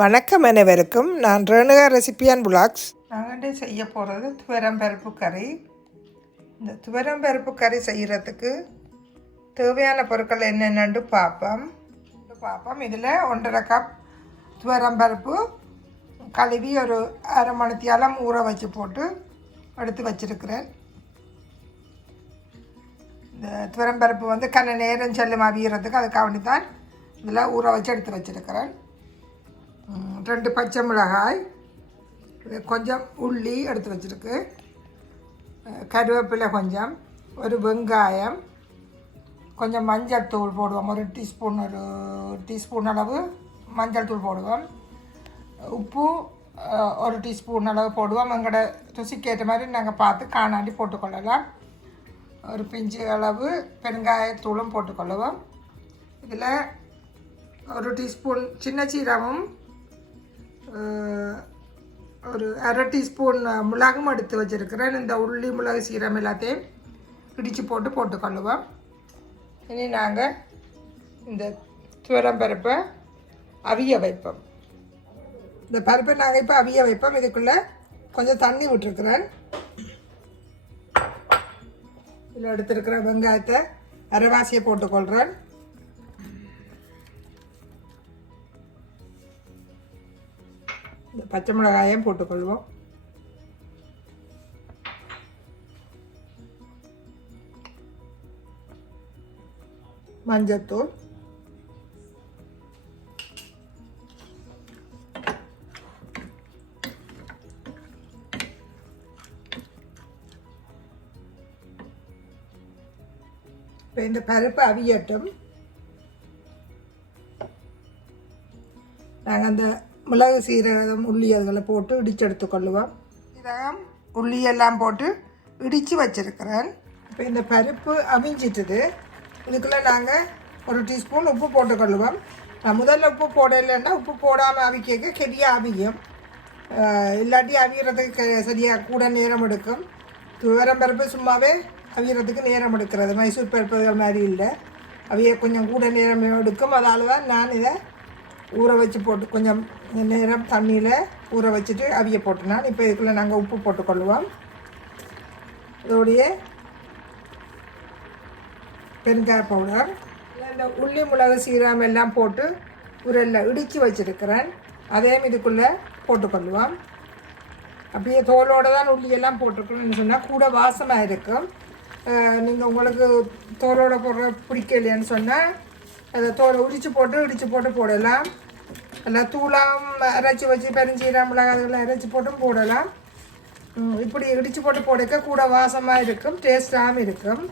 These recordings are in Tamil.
வணக்கம் அனைவருக்கும். நான் ரேணுகா ரெசிபியான் புலாக்ஸ் நாங்கள் செய்ய போகிறது துவரம் பருப்பு கறி. இந்த துவரம் பருப்பு கறி செய்கிறதுக்கு தேவையான பொருட்கள் என்னென்னு பார்ப்போம். பார்ப்போம். இதில் ஒன்றரை கப் துவரம்பருப்பு கழுவி ஒரு அரை மணித்தியாலம் ஊற வச்சு போட்டு எடுத்து வச்சிருக்கிறேன். இந்த துவரம்பருப்பு வந்து கண்ண நேரம் செல்லும் அவியறதுக்கு அதுக்காக வேண்டி தான் இதில் ஊற வச்சு எடுத்து வச்சிருக்கிறேன். ரெண்டு பச்சை மிளகாய் இது கொஞ்சம் உள்ளி எடுத்து வச்சிருக்கு. கருவேப்பிலை கொஞ்சம் ஒரு வெங்காயம் கொஞ்சம் மஞ்சள் தூள் போடுவோம். ஒரு டீஸ்பூன் ஒரு டீஸ்பூன் அளவு மஞ்சள் தூள் போடுவோம். உப்பு ஒரு டீஸ்பூன் அளவு போடுவோம். எங்களோட ருசிக்கேற்ற மாதிரி நாங்கள் பார்த்து காணாண்டி போட்டுக்கொள்ளலாம். ஒரு பிஞ்சு அளவு பெருங்காயத்தூளும் போட்டுக்கொள்ளுவோம். இதில் ஒரு டீஸ்பூன் சின்ன சீரகமும் ஒரு அரை டீஸ்பூன் மிளகும் எடுத்து வச்சுருக்கிறேன். இந்த உள்ளி மிளகு சீரம் எல்லாத்தையும் இடித்து போட்டு போட்டுக்கொள்ளுவோம். இனி நாங்கள் இந்த துவரம் பருப்பை அவிய வைப்போம். இந்த பருப்பை நாங்கள் இப்போ அவிய வைப்போம். இதுக்குள்ளே கொஞ்சம் தண்ணி விட்டுருக்குறேன். இதில் எடுத்துருக்கிற வெங்காயத்தை அரைவாசியை போட்டுக்கொள்கிறேன் இந்த பச்சை மிளகாயும் போட்டுக்கொள்வோம். மஞ்சத்தூள். இப்போ இந்த பருப்பு அவியட்டும். நாங்கள் அந்த மிளகு சீரகம் உள்ளி அதுகளை போட்டு இடித்து எடுத்துக்கொள்ளுவோம் சீரகம் உள்ளி எல்லாம் போட்டு இடித்து வச்சிருக்கிறேன். இப்போ இந்த பருப்பு அவிஞ்சிட்டுது. இதுக்குள்ளே நாங்கள் ஒரு டீஸ்பூன் உப்பு போட்டுக்கொள்ளுவோம். நான் முதல்ல உப்பு போடலைன்னா உப்பு போடாமல் அவிக்க கெரியாக அவியும். இல்லாட்டி அவியறதுக்கு சரியாக கூட நேரம் எடுக்கும். துவரம் பருப்பு சும்மாவே அவியறதுக்கு நேரம் எடுக்கிறது. மைசூர் பருப்புகள் மாதிரி இல்லை. அவிய கொஞ்சம் கூட நேரம் எடுக்கும். அதால் தான் நான் இதை ஊற வச்சு போட்டு கொஞ்சம் நேரம் தண்ணியில் ஊற வச்சுட்டு அவிய போட்டுனான் இப்போ இதுக்குள்ளே நாங்கள் உப்பு போட்டுக்கொள்ளுவோம். இதோடைய பெருங்காய பவுடர் இந்த உள்ளி மிளகு சீரகம் எல்லாம் போட்டு உரலில் இடித்து வச்சிருக்கிறேன். அதையும் இதுக்குள்ளே போட்டுக்கொள்ளுவோம். அப்படியே தோலோடு தான் உள்ளியெல்லாம் போட்டுக்கணும்னு சொன்னால் கூட வாசமாக இருக்கும். நீங்கள் உங்களுக்கு தோலோடு போடுற பிடிக்கலையான்னு சொன்னால் அதை தோலை உரிச்சு போட்டு இடித்து போட்டு போடலாம். நல்லா தூளாம் அரைச்சி வச்சு பெருஞ்சீரம் மிளகாய் அதெல்லாம் அரைச்சி போட்டும் போடலாம். இப்படி இடித்து போட்டு போடக்க கூட வாசமாக இருக்கும் டேஸ்டாகவும் இருக்கும்.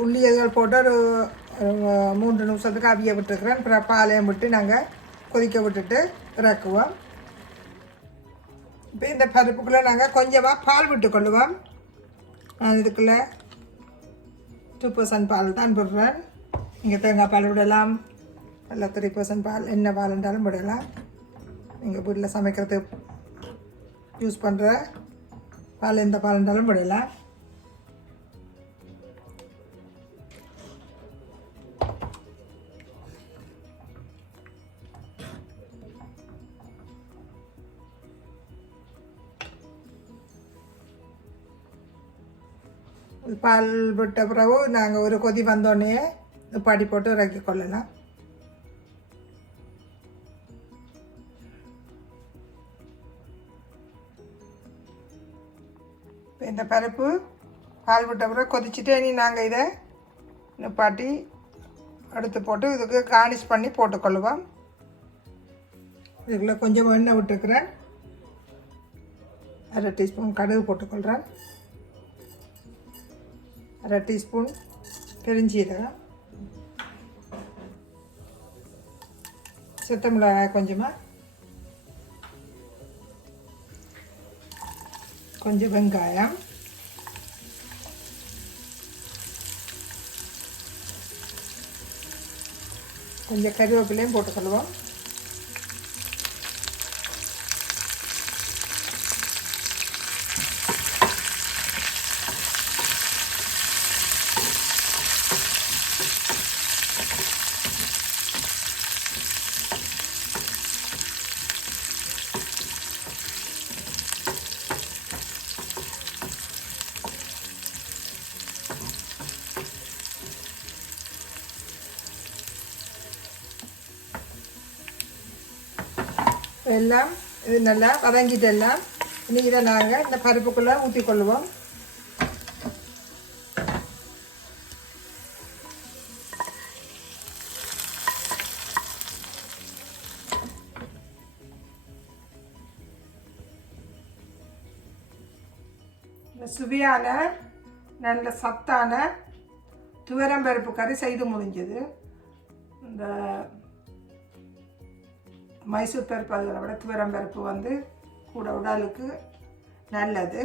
உள்ளி இதுகள் போட்டு ஒரு மூன்று நிமிஷத்துக்கு அவிய விட்டுருக்குறேன் அப்புறம் பாலையும் விட்டு நாங்கள் கொதிக்க விட்டுட்டு இறக்குவோம். இப்போ இந்த பருப்புக்குள்ளே நாங்கள் கொஞ்சமாக பால் விட்டு கொள்ளுவோம். நான் இதுக்குள்ளே டூ பர்சன்ட் பால் தான் போடுறேன். நீங்கள் தேங்காய் பால் விடலாம். இல்லை த்ரீ பர்சன்ட் பால் என்ன பால் இருந்தாலும் விடலாம். நீங்கள் வீட்டில் சமைக்கிறதுக்கு யூஸ் பண்ணுற பால் எந்த பால் இருந்தாலும் விடலாம். பால் விட்ட பிறகு நாங்கள் ஒரு கொதி வந்தோடனே பாடி போட்டு இறக்கி கொள்ளலாம். இப்போ இந்த பருப்பு பால் விட்ட பிறகு கொதிச்சுட்டு இனி நாங்கள் இதை நிப்பாட்டி எடுத்து போட்டு இதுக்கு கார்னிஷ் பண்ணி போட்டுக்கொள்ளுவோம் இதுக்குள்ளே கொஞ்சம் எண்ணெய் விட்டுருக்குறேன் அரை டீஸ்பூன் கடுகு போட்டுக்கொள்கிறேன் அரை டீஸ்பூன் பெருஞ்சீரகம். சுத்த மிளகாய் கொஞ்சமாக கொஞ்சம் வெங்காயம். கொஞ்சம் கருவேப்பிலையும் போட்டுக்கொள்வோம். எல்லாம் இது நல்லா வதங்கிட்டு எல்லாம் இனி இதை நாங்கள் இந்த பருப்புக்குள்ளே ஊற்றி கொள்ளுவோம் இந்த சுவையான நல்ல சத்தான துவரம்பருப்பு கறி செய்து முடிஞ்சது இந்த மைசூர் பருப்பு அதை விட துவரம்பருப்பு வந்து கூட உடலுக்கு நல்லது.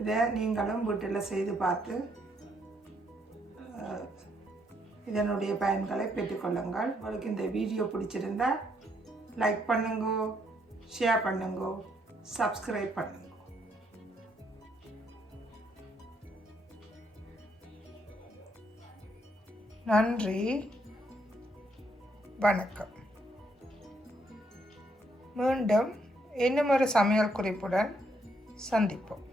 இதை நீங்களும் வீட்டில் செய்து பார்த்து இதனுடைய பயன்களை பெற்றுக்கொள்ளுங்கள். உங்களுக்கு இந்த வீடியோ பிடிச்சிருந்தா லைக் பண்ணுங்கோ ஷேர் பண்ணுங்க சப்ஸ்கிரைப் பண்ணுங்க. நன்றி. வணக்கம். மீண்டும் இன்னும் ஒரு சமையல் குறிப்புடன் சந்திப்போம்.